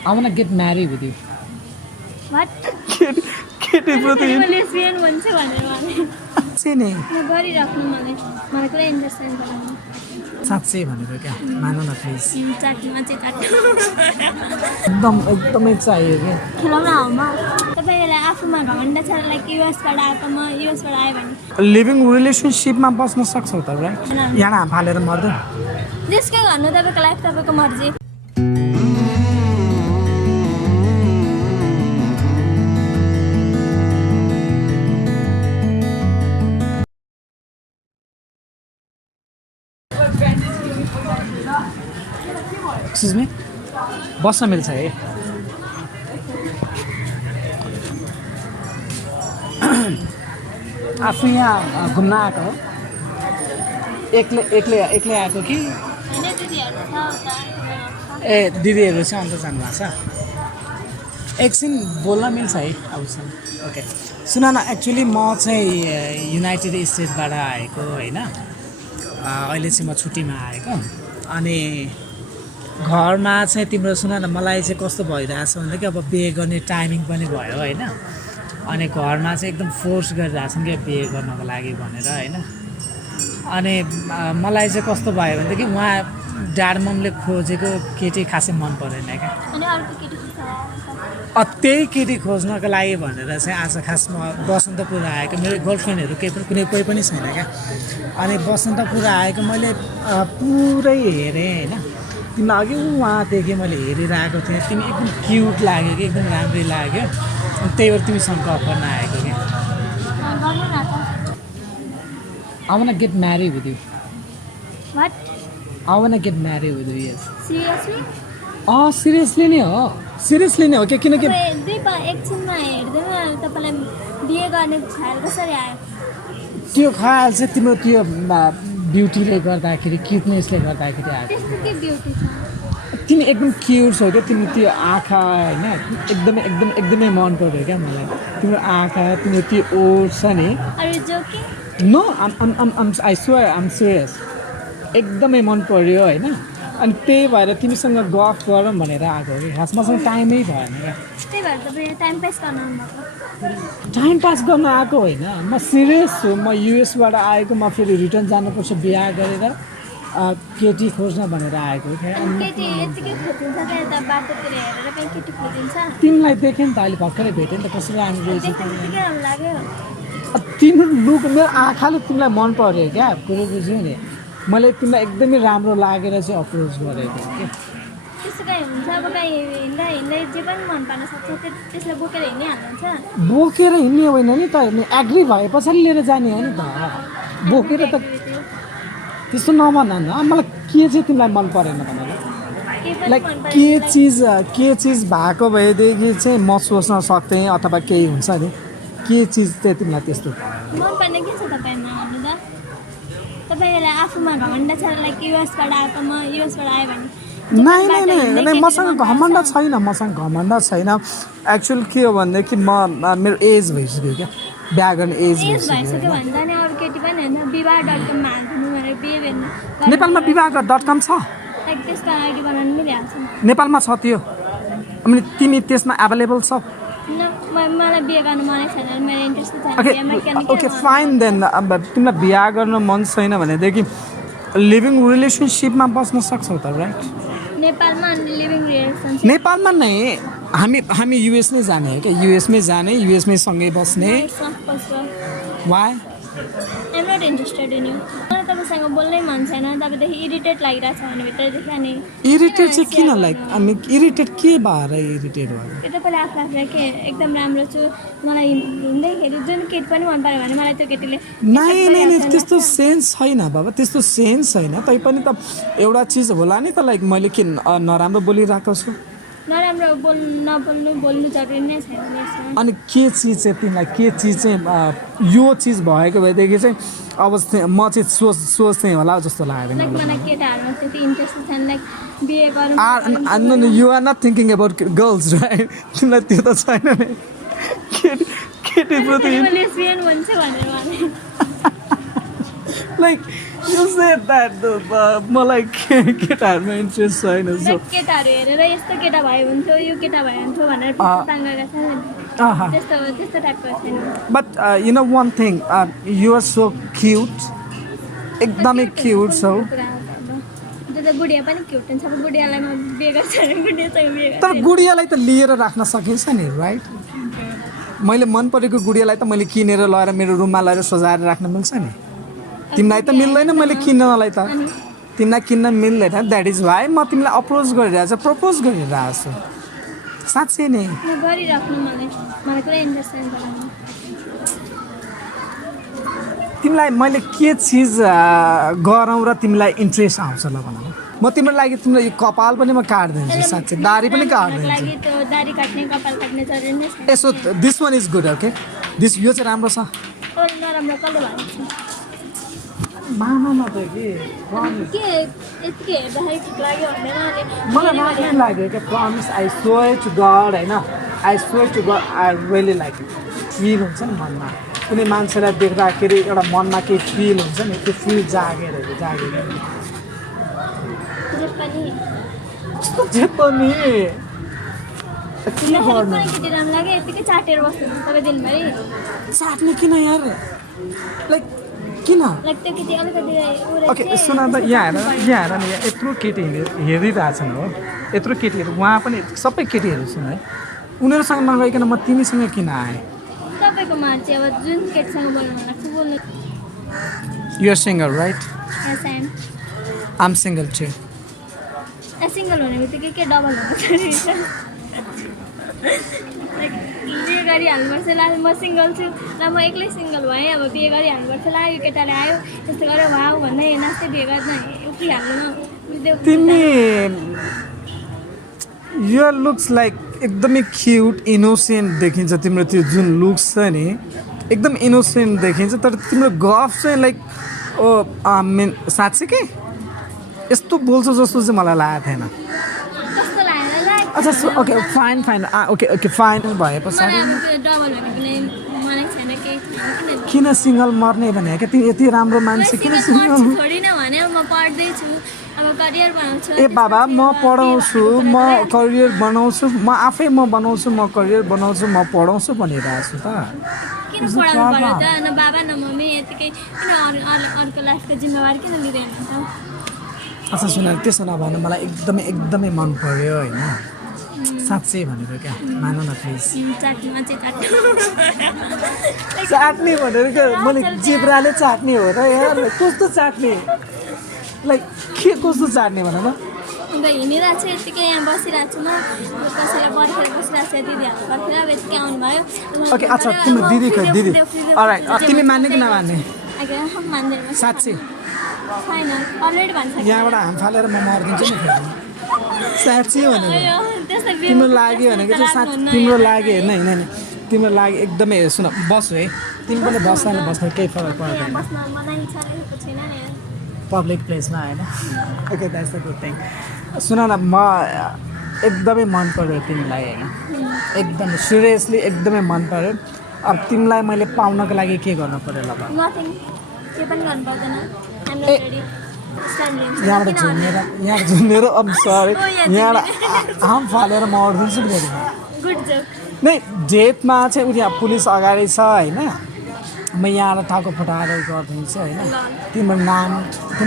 I wanna get married with you. What? केटीप्रति lesbian भन्छ भनेर भने साँच्चै नै म गरिराख्नु मलाई मलाई पुरा इन्ट्रेस्ट छैन बनाउनु साँच्चै भनेको क्या मानु न प्लिज चाट्नुमा चाहिँ चाट्नु एकदमै चाहियो क्या खेलाउन हाउमा तपाईँलाई आफूमा घमण्ड छ लाइक युएसबाट आएको म युएसबाट आयो भने लिभिङ रिलेसनसिपमा बस्न सक्छौ त राइट यहाँ फालेर मर्दैन जसकै गर्नु तपाईँको लाइफ तपाईँको मर्जी एक्सक्युज मी बस्न मिल्छ है आफू यहाँ घुम्न आएको हो एक्लै एक्लै एक्लै आएको कि होइन दिदीहरू छ उता ए दिदीहरू चाहिँ अन्त जानुभएको छ एकछिन बोल्न मिल्छ है अबसँग ओके सुन न एक्चुअली म चाहिँ युनाइटेड स्टेट्सबाट आएको होइन अहिले चाहिँ म छुट्टीमा आएको अनि घरमा चाहिँ तिम्रो सुन न मलाई चाहिँ कस्तो भइरहेछ भन्दा कि अब बिहे गर्ने टाइमिङ पनि भयो होइन अनि घरमा चाहिँ एकदम फोर्स गरिरहेछन् क्या बिहे गर्नको लागि भनेर होइन अनि मलाई चाहिँ कस्तो भयो भनेदेखि उहाँ ड्याड ममले खोजेको केटी खासै मन परेन क्या अनि अर्को केटी त्यही केटी खोज्नको लागि भनेर चाहिँ आज खासमा बसन्तपुर आएको मेरो गर्लफ्रेन्डहरू कोही पनि छैन क्या अनि बसन्तपुर आएको मैले पुरै हेरेँ होइन तिमीलाई अघि उहाँदेखि मैले हेरिरहेको थिएँ तिमी एकदम क्युट लाग्यो कि एकदम राम्रै लाग्यो अनि त्यही भएर तिमीसँग गफ गर्न आएको क्या गर्नु न त I wanna get married with you. What I wanna get married with you, yes. Seriously seriously नै हो सिरियसली नै हो कि किनकि एकछिनमा हेर्दैन तपाईँलाई बिहे गर्ने ख्याल कसरी आयो त्यो ख्याल चाहिँ तिम्रो त्यो ब्युटीले गर्दाखेरि क्युटनेसले गर्दाखेरि आएको त्यस्तो के ब्युटी छ तिमी एकदम क्युट छौ क्या तिम्रो त्यो आँखा होइन एकदमै मन पर्यो क्या मलाई तिम्रो आँखा तिम्रो त्यो ओठ छ नि अरू joking no I swear am serious एकदमै मन पर्यो होइन अनि त्यही भएर तिमीसँग गफ गरौँ भनेर आएको हो कि खास मसँग टाइमै भएन क्या त्यही भएर तपाईँ टाइम पास गर्नु आउनुभएको टाइम पास गर्न आएको होइन म सिरियस छु म युएसबाट आएको म फेरि रिटर्न जानुपर्छ बिहा गरेर केटी खोज्न भनेर आएको थिएँ अनि केटी यत्तिकै खोजिन्छ त यता बाटोतिर हेरेर कहीँ केटी खोजिन्छ तिमीलाई देखेँ नि त अहिले भर्खरै भेटेँ नि त कसरी राम्रो रहेछ देख्दा त्यतिकै राम्रो लाग्यो तिम्रो लुक मेरो आँखाले तिमीलाई मन पर्यो क्या कुरो बुझ्यौ नि मैले तिमीलाई एकदमै राम्रो लागेर चाहिँ अप्रोच गरेको कि त्यस्तो कहीँ हुन्छ अब कहीँ हिँड्दा हिँड्दै जे पनि मन पर्न सक्छ त्यसलाई बोकेर हिँडिहाल्नुहुन्छ बोकेर हिँड्ने होइन नि त एग्री भए पछाडि लिएर जाने हो नि त बोकेर त त्यस्तो नभन न मलाई के चाहिँ तिमीलाई मन परेन भनेर लाइक के चिज भएको भएदेखि चाहिँ म सोच्न सक्थेँ अथवा केही हुन्छ नि के चिज चाहिँ तिमीलाई त्यस्तो मन पर्ने के छ तपाईँमा भन्नु त तपाईँलाई आफूमा घमण्ड छ लाइक युएसबाट आएको म युएसबाट आयो भने नै मसँग घमण्ड छैन एक्चुअल के हो भनेदेखि मेरो एज भइसक्यो क्या बिहा गर्ने एज भइसक्यो भने जाने अरू केटी पनि होइन विवाह.com-मा हालिदिनु भनेर बिहे भेट्नु नेपालमा विवाह.com छ लाइक त्यसको आइडी बनाउनु मिलिहाल्छ नेपालमा छ त्यो अनि तिमी त्यसमा एभाइलेबल छ मलाई बिहे गर्नु मनै छैन मेरो इन्ट्रेस्ट छैन ओके फाइन देन अब तिमीलाई बिहा गर्न मन छैन भनेदेखि लिभिङ रिलेसनसिपमा बस्न सक्छौ त राइट नेपालमा अनि लिभिङ रिलेसनसिप नेपालमा नै हामी युएस नै जाने हो क्या युएसमै जाने युएसमै सँगै बस्ने why I'm not interested in you मलाई तपाईँसँग बोल्नै मन छैन तपाईँदेखि इरिटेट लागिरहेको छ भने भित्रदेखि अनि इरिटेट चाहिँ किन लाइक अनि इरिटेट के भएर इरिटेट भयो त्यो तपाईँले आफूलाई के एकदम राम्रो छु मलाई हिँड्दैखेरि जुन केटी पनि मन पऱ्यो भने मलाई त्यो केटीले नै त्यस्तो सेन्स छैन बाबा त्यस्तो सेन्स छैन तैपनि त एउटा चिज होला नि त लाइक मैले के नराम्रो बोलिरहेको छु नराम्रो बोल्नु जरुरी नै छैन अनि के चिज चाहिँ तिमीलाई के चिज चाहिँ यो चिज भएको भएदेखि चाहिँ अब म चाहिँ सोच्थेँ होला जस्तो लाग्यो लाइक मलाई केटाहरूमा त्यति इन्ट्रेस्ट छैन लाइक बिहे गरौँ you are not thinking about girls right तिमीलाई त्यो त छैन नि केटीप्रति लेस्बियन भन्छ भनेर भने लाइक You said that मलाई केटाहरूमा इन्ट्रेस्ट छैन सो केटाहरू हेरेर यस्तो केटा भयो हुन्थ्यो यो केटा भयो हुन्थ्यो भनेर ताङ्गाका छ नि त्यस्तो त्यस्तो टाइपको छैन but you know one thing you are so cute एकदमै क्युट छौ त्यो त गुडिया पनि क्युट हुन्छ अब गुडियालाई म बिहे गर्छु भने गुडियासँग बिहे तर गुडियालाई त लिएर राख्न सकिन्छ नि राइट मैले मन परेको गुडियालाई त मैले किनेर लगेर मेरो रुममा लगेर सजाएर राख्न मिल्छ नि तिमीलाई त मिल्दैन मैले किन्नलाई त तिमीलाई किन्न मिल्दैन द्याट इज वाइ म तिमीलाई अप्रोच गरिरहेको छु प्रपोज गरिरहेको छु साँच्चै नै म गरिराख्नु मलाई पुरा इन्ट्रेस्ट छैन तिमीलाई मैले के चिज गरौँ र तिमीलाई इन्ट्रेस्ट आउँछ ल भन म तिम्रो लागि तिम्रो यो कपाल पनि म काटिदिन्छु साँच्चै दारी पनि काटिदिन्छु लागि त्यो दारी काट्ने कपाल काट्ने जरुरी नै छैन यसो this one is good okay this यो चाहिँ राम्रो छ नराम्रो कसले भएको छ मामा न त कि के यतिकै हेर्दाखेरि ठिक लाग्यो भन्दैन मलाई राम्रै लाग्यो क्या promise I swear to God होइन I swear to God I really like it feel हुन्छ नि मनमा कुनै मान्छेलाई देख्दाखेरि एउटा मनमा केही फिल हुन्छ नि त्यो फिल जागेर जे पनि के गर्नु केटी राम्रो लाग्यो यतिकै चाटेर बस्नु तपाईँ दिनभरि चाट्ने किन यार लाइक किन लाइक त्यो केटी अलिकति ओके सुन त यहाँ हेर नि यहाँ यत्रो केटी हेरिरहेछन् हो यत्रो केटीहरू उहाँ पनि सबै केटीहरू छन् है उनीहरूसँग नगइकन म तिमीसँग किन आएँ तपाईँको मान्छे अब जुन केटीसँग बोल्नु मन लाग्छ बोल्नु युआर सिङ्गल राइट एसएम आम सिङ्गल टु सिङ्गल हुने बित्तिकै के डबल हुन्छ लाइक बिहे गरिहाल्नुपर्छ ला म सिङ्गल छु र म एक्लै सिङ्गल भएँ अब बिहे गरिहाल्नुपर्छ ला यो केटाले आयो त्यस्तो गरेर भाउ भन्दै नाच्दै बिहे गर्दा उठिहाल्नु तिमी युआर लुक्स लाइक एकदमै क्युट इनोसेन्ट देखिन्छ तिम्रो त्यो जुन लुक्स छ नि एकदम इनोसेन्ट देखिन्छ तर तिम्रो गफ चाहिँ लाइक ओ मेन साँच्चै के यस्तो बोल्छौ जस्तो चाहिँ मलाई लागेको थिएन कस्तो लागेर लाइक अच्छा okay fine okay okay fine भए पछाडि डबल भनेको मलाई छैन केही किन सिङ्गल मर्ने भने क्या तिमी यति राम्रो मान्छे किन सिङ्गल छोडिन भने म पढ्दैछु अब करियर बनाउँछु ए बाबा म पढाउँछु म करियर बनाउँछु म आफै म बनाउँछु म करियर बनाउँछु म पढाउँछु भनिरहेको छु त किन पढाउनु पर्यो त न बाबा न मम्मी यतिकै किन अर्को लाइफको जिम्मेवारी किन लिँदैन त अच्छा सुन त्यसो नभन मलाई एकदमै एकदमै मन पर्यो होइन साँच्चै भनेको क्या मानु न प्लिज चाट्ने भनेर क्या मैले जिब्राले चाट्ने हो र यार कस्तो चाट्ने लाइक के कस्तो चाट्ने भन न अन्त हिँडिरहेको छु यतिकै यहाँ बसिरहेको छु म कसैलाई पर्खेर बसिरहेको छु दिदीहरू पर्खेर अब यतिकै आउनुभयो ओके अच्छा तिम्रो दिदी खै दिदी अलराइट तिमी मान्ने कि नमान्ने मान्दैन साँच्चै छैन अलरेडी भन्छ यहाँबाट हाम फालेर म मर्दिन्छु नि फेरि साँच्चै भनेको तिम्रो लागि भनेको चाहिँ तिम्रो लागि होइन होइन तिम्रो लागि एकदमै सुन बस है तिमी पनि बस्दा नि बस्दा केही फरक पर्दैन पब्लिक प्लेसमा होइन okay that's the good thing सुन न म एकदमै मन पऱ्यो तिमीलाई होइन एकदम सिरियसली एकदमै मन पऱ्यो अब तिमीलाई मैले पाउनको लागि के गर्नु पऱ्यो ल के पनि गर्नु पर्दैन यहाँबाट झुन्नेर अब सरी यहाँबाट हाम फालेर म अड्दिन्छु नि फेरि गुड जोक नै डेटमा चाहिँ उ यहाँ पुलिस अगाडि छ होइन म यहाँबाट टाउको फुटाएर गरिदिन्छु होइन तिम्रो नाम के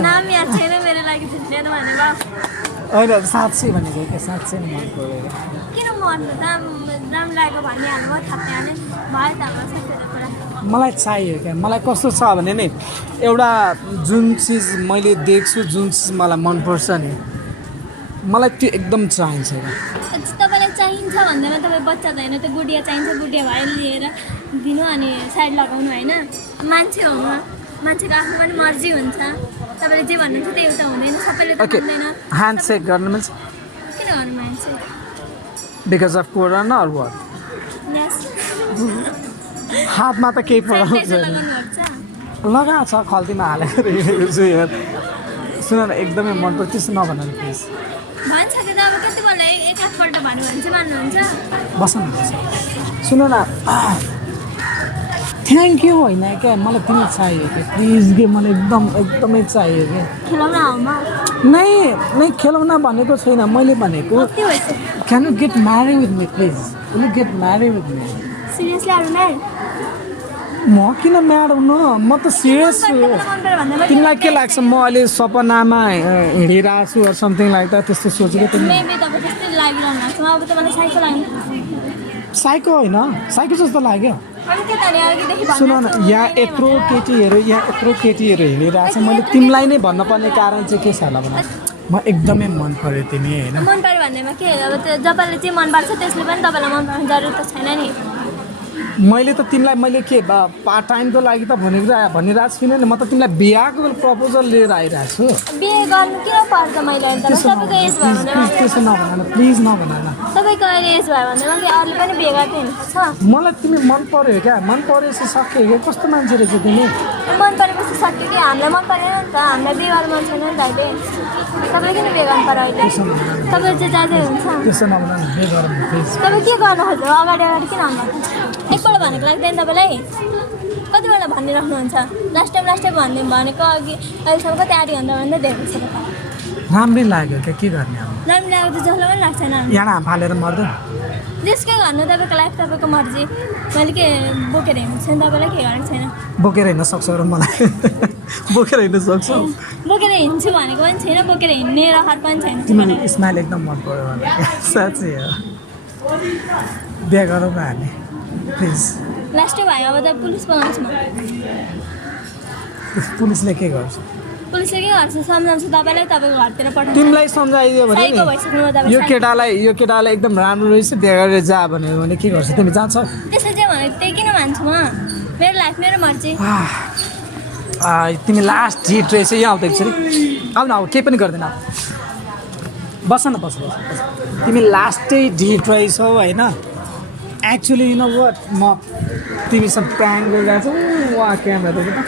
नाम याद छैन मेरो लागि झुन्डेर भनेर होइन साँच्चै भनेको क्या साँच्चै मन पऱ्यो किन मर्नु त राम्रो लाग्यो भनिहाल्नु भयो थाप्ने भयो त मलाई चाहियो क्या मलाई कस्तो छ भने नि एउटा जुन चिज मैले देख्छु जुन चिज मलाई मनपर्छ नि मलाई त्यो एकदम चाहिन्छ क्या तपाईँलाई चाहिन्छ भन्दैन तपाईँ बच्चा त होइन त्यो गुडिया चाहिन्छ गुडिया भए लिएर दिनु अनि साइड लगाउनु होइन मान्छे हो म मान्छेको आफ्नो पनि मर्जी हुन्छ तपाईँले जे भन्नुहुन्छ त्यो एउटा हुँदैन सबैले त भन्दैन ह्यान्ड सेक गर्नु मिल्छ किन गर्नु मान्छे because of corona or what हातमा त केही प्रब्लम छैन लगाएको छ खल्तीमा हालेर हिँडेको छु यार सुन न एकदमै मनपर्छ त्यस्तो नभन नि प्लिज भन्छ कि त अब कति बोल्दा एक आधपल्ट भन्यो भने चाहिँ मान्नुहुन्छ बस न सुन न थ्याङ्क यू होइन क्या मलाई तिमी चाहियो क्या प्लिज के मलाई एकदमै चाहियो क्या खेलाउन आउमा नै नै खेलाउन भनेको छैन मैले भनेको कति भइसक्यो can you get marry with me please can you get marry with me seriously are mad म किन म्याड हुनु म त सिरियस छु तिमीलाई के लाग्छ म अहिले सपनामा हिँडिरहेको छु समथिङ लाइक द्याट त्यस्तो सोचेको तिमी मेबी तपाईँ त्यस्तै लागिरहनु लाग्छ अब त मलाई साइको लाग्नु साइको होइन साइको जस्तो लाग्यो अनि के त नि अघिदेखि सुन न यहाँ यत्रो केटीहरू हिँडिरहेको छ मैले तिमीलाई नै भन्नुपर्ने कारण चाहिँ के छ होला भन म एकदमै मन पऱ्यो तिमी होइन मन पऱ्यो भन्नेमा के अब त्यो जसले चाहिँ मन पर्छ त्यसले पनि तपाईँलाई मन पर्ने जरुरत त छैन नि मैले त तिमीलाई मैले के पार्ट टाइमको लागि त भनिरहेको छुइनँ नि म त तिमीलाई बिहाको प्रपोजल लिएर आइरहेको छु बिहे गर्नु किन पर्छ मैले अन्त तपाईँको एज भयो भने त्यसो नभन प्लिज नभन न तपाईँको अहिले एज भयो भने मैले अरूले पनि बिहे गर्दै हुनुपर्छ मलाई तिमी मन पर्यो क्या मन परेपछि सक्यो क्या कस्तो मान्छे रहेछ तिमी मन परेपछि सक्यो कि हामीलाई मन परेन नि त हामीलाई बिहे गर्नु मन छैन नि त अहिले तपाईँले किन बिहे गर्नु पर्यो अहिले तपाईँ चाहिँ जाँदै हुन्छ त्यसो नभन न बिहे गरौँ प्लिज तपाईँ के गर्नु खोज्नु अगाडि अगाडि किन आउनु एकपल्ट भनेको लाग्दैन तपाईँलाई कति बेला भनिराख्नुहुन्छ लास्ट टाइम भनेको अघि अहिलेसम्म कति आधी घन्टा भन्दा धेरै छ राम्रै लाग्यो क्या के गर्ने अब राम्रो लागेको त जसलाई पनि लाग्छ नि यहाँ हाम फालेर मर्दैन त्यसकै गर्नु तपाईँको लाइफ तपाईँको मर्जी मैले के बोकेर हिँड्नु छैन तपाईँलाई के गरेको छैन बोकेर हिँड्न सक्छौ र मलाई बोकेर हिँड्न सक्छौ बोकेर हिँड्छु भनेको पनि छैन बोकेर हिँड्ने रहर पनि छैन तिम्रो स्माइल एकदम मन पऱ्यो मलाई साँच्चै हो बिहा गरौँ न हामी प्लिज लास्टै भयो अब त पुलिस बोलाउँछु म पुलिसले के गर्छ पुलिसले के गर्छ सम्झाउँछु तपाईँलाई तपाईँको घरतिर पठाउँछु तिमीलाई सम्झाइदियो भने साइको नि भइसक्नु हो तपाईँ यो केटालाई एकदम राम्रो रहेछ बिहा गरेर जा भन्यो भने के गर्छ तिमी जान्छौ त्यसो चाहिँ भनेको त्यही किन मान्छु म मेरो लाइफ मेरो मर्जी तिमी लास्ट हिट रहेछ यहाँ आउँदै एकचोटि आऊ न अब केही पनि गर्दैन बस न बस तिमी लास्टै ढिट रहेछौ होइन एक्चुअली यु नो वाट म तिमीसँग प्राङ गरिरहेको छु उहाँ क्यामेरा देख्यो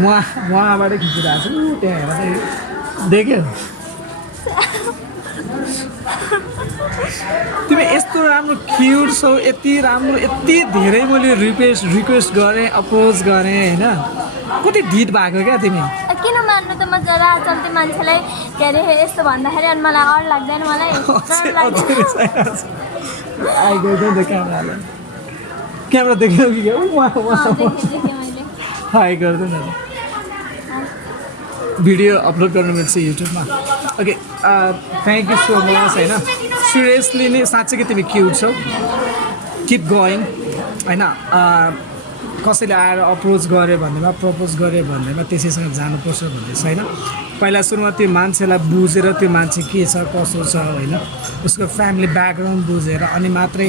उहाँबाटै खिचिरहेको छु त्यहाँ हेर चाहिँ देख्यो तिमी यस्तो राम्रो क्युट छौ यति राम्रो यति धेरै मैले रिक्वेस्ट गरेँ अप्रोच गरेँ होइन कति ढिट भएको क्या तिमी किन मान्नु त म जरा चल्ती मान्छेलाई के अरे यस्तो भन्दाखेरि अनि मलाई अरू लाग्दैन मलाई आइगयो त क्यामेरा देख्यो कि हाई गर्दैन भिडियो अपलोड गर्नु मिल्छ युट्युबमा okay thank you so much होइन सिरियसली नै साँच्चै तिमी क्युट छौ किप गोइङ होइन कसैले आएर अप्रोच गऱ्यो भन्दैमा प्रपोज गऱ्यो भन्दैमा त्यसैसँग जानुपर्छ भन्दैछ होइन पहिला सुरुमा त्यो मान्छेलाई बुझेर त्यो मान्छे के छ कसो छ होइन उसको फ्यामिली ब्याकग्राउन्ड बुझेर अनि मात्रै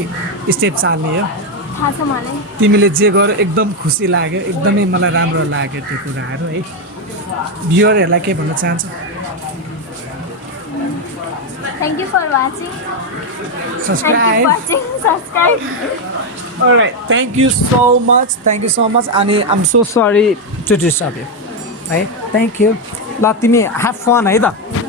स्टेप चाल्ने हो थाहा छ मलाई तिमीले जे गर्यो एकदम खुसी लाग्यो एकदमै मलाई राम्रो लाग्यो त्यो कुराहरू है भ्युअरहरूलाई के भन्न चाहन्छ thank you for watching subscribe Alright, thank you so much. अनि I'm so sorry to disturb you. है थ्याङ्क यू ल तिमी ह्याभ फन है त